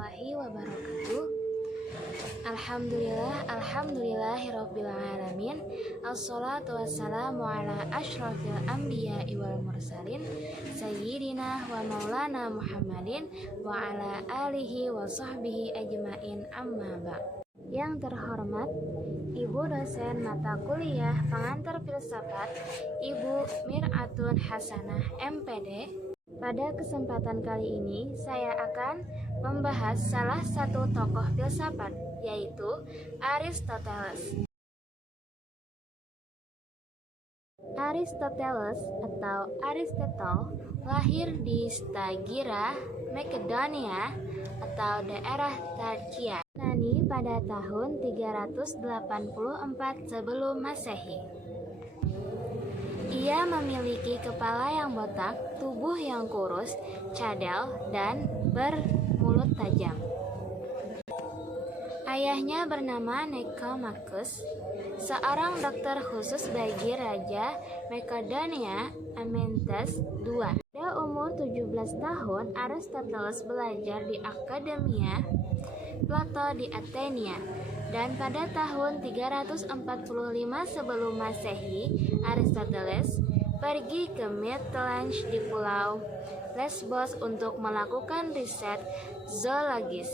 warahmatullahi wabarakatuh. Alhamdulillahirobbilalamin. Assalatu wassalamu ala asyrafil anbiya'i wal mursalin sayyidina wa maulana Muhammadin wa ala alihi wa sahbihi ajmain, amma ba'd. Yang terhormat Ibu dosen mata kuliah pengantar filsafat Ibu Mir'atun Hasanah MPD. Pada kesempatan kali ini saya akan membahas salah satu tokoh filsafat, yaitu Aristoteles. Aristoteles atau Aristotle lahir di Stagira, Makedonia atau daerah Trakia, Yunani pada tahun 384 sebelum Masehi. Ia memiliki kepala yang botak, tubuh yang kurus, cadel, dan bermulut tajam. Ayahnya bernama Nicomachus, seorang dokter khusus bagi Raja Makedonia Amyntas II. Pada umur 17 tahun, Aristoteles belajar di Akademia Plato di Athena, dan pada tahun 345 sebelum Masehi, Aristoteles pergi ke Mytilene di Pulau Lesbos untuk melakukan riset zoologis.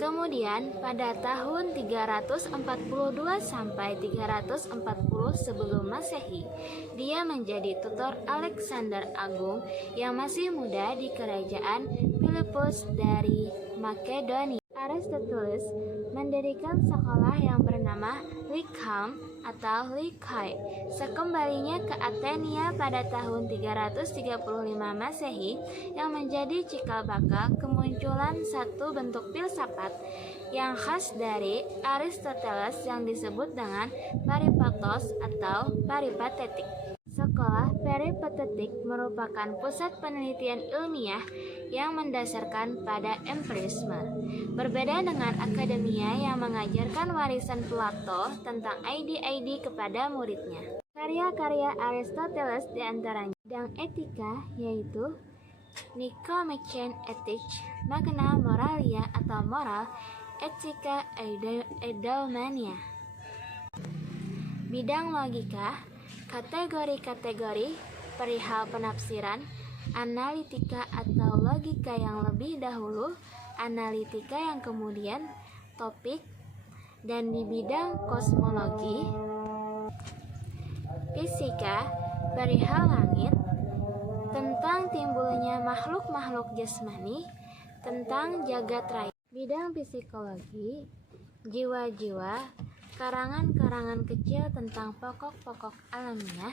Kemudian pada tahun 342 sampai 340 sebelum Masehi, dia menjadi tutor Alexander Agung yang masih muda di kerajaan Philippus dari Makedonia. Aristoteles mendirikan sekolah yang bernama Lyceum atau Lycae. Sekembalinya ke Athena pada tahun 335 Masehi, yang menjadi cikal bakal kemunculan satu bentuk filsafat yang khas dari Aristoteles yang disebut dengan peripatos atau peripatetik. Sekolah peripatetik merupakan pusat penelitian ilmiah yang mendasarkan pada empirisme. Berbeda dengan akademia yang mengajarkan warisan Plato tentang ide-ide kepada muridnya. Karya-karya Aristoteles diantaranya bidang etika, yaitu Nicomachean Ethics, Magna Moralia atau Moral, Ethica Eudaimonia. Bidang logika, kategori-kategori, perihal penafsiran, analitika atau logika yang lebih dahulu, analitika yang kemudian topik, dan di bidang kosmologi, fisika, perihal langit, tentang timbulnya makhluk-makhluk jasmani, tentang jagat raya. Bidang psikologi, jiwa-jiwa, karangan-karangan kecil tentang pokok-pokok alamiah.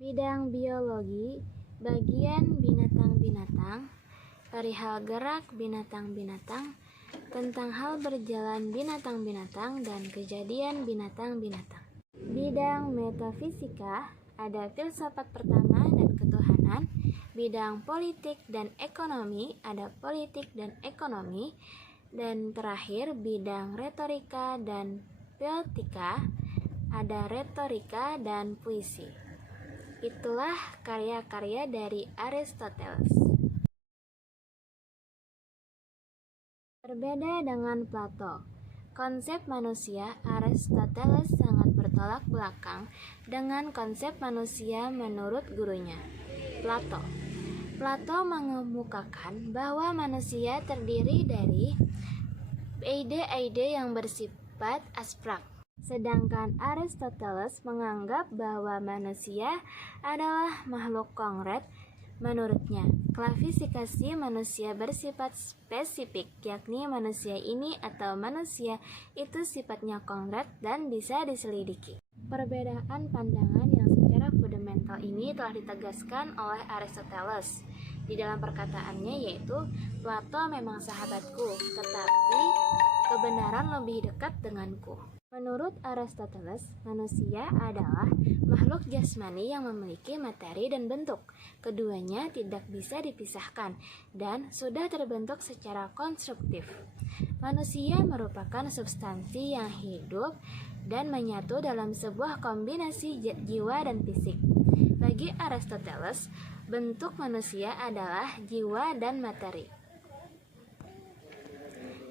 Bidang biologi, bagian binatang-binatang, perihal gerak binatang-binatang, tentang hal berjalan binatang-binatang dan kejadian binatang-binatang. Bidang metafisika, ada filsafat pertama dan ketuhanan. Bidang politik dan ekonomi, ada politik dan ekonomi. Dan terakhir, bidang retorika dan poetika, ada retorika dan puisi. Itulah karya-karya dari Aristoteles. Berbeda dengan Plato, konsep manusia Aristoteles sangat bertolak belakang dengan konsep manusia menurut gurunya, Plato. Plato mengemukakan bahwa manusia terdiri dari ide-ide yang bersifat abstrak. Sedangkan Aristoteles menganggap bahwa manusia adalah makhluk konkret. Menurutnya, klasifikasi manusia bersifat spesifik, yakni manusia ini atau manusia itu sifatnya konkret dan bisa diselidiki. Perbedaan pandangan yang secara fundamental ini telah ditegaskan oleh Aristoteles di dalam perkataannya, yaitu Plato memang sahabatku, tetapi kebenaran lebih dekat denganku. Menurut Aristoteles, manusia adalah makhluk jasmani yang memiliki materi dan bentuk. Keduanya tidak bisa dipisahkan dan sudah terbentuk secara konstruktif. Manusia merupakan substansi yang hidup dan menyatu dalam sebuah kombinasi jiwa dan fisik. Bagi Aristoteles, bentuk manusia adalah jiwa dan materi.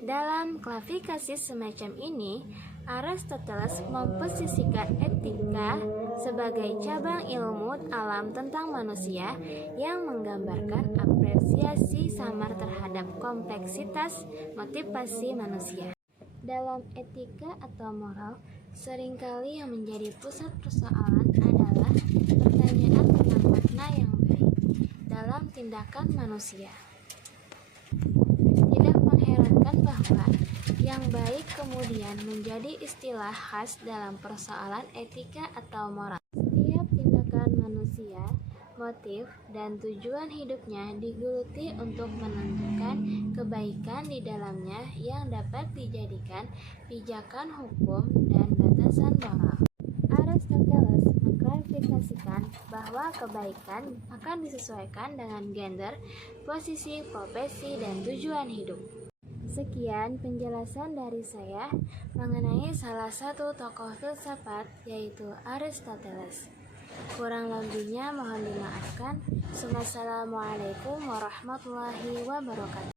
Dalam klasifikasi semacam ini, Aristoteles memposisikan etika sebagai cabang ilmu alam tentang manusia yang menggambarkan apresiasi samar terhadap kompleksitas motivasi manusia. Dalam etika atau moral, seringkali yang menjadi pusat persoalan adalah pertanyaan tentang makna yang baik dalam tindakan manusia. Tidak mengherankan bahwa yang baik kemudian menjadi istilah khas dalam persoalan etika atau moral. Setiap tindakan manusia, motif, dan tujuan hidupnya digeluti untuk menentukan kebaikan di dalamnya yang dapat dijadikan pijakan hukum dan batasan moral. Aristoteles mengklarifikasikan bahwa kebaikan akan disesuaikan dengan gender, posisi, profesi, dan tujuan hidup. Sekian penjelasan dari saya mengenai salah satu tokoh filsafat, yaitu Aristoteles. Kurang lebihnya mohon dimaafkan. Wassalamualaikum warahmatullahi wabarakatuh.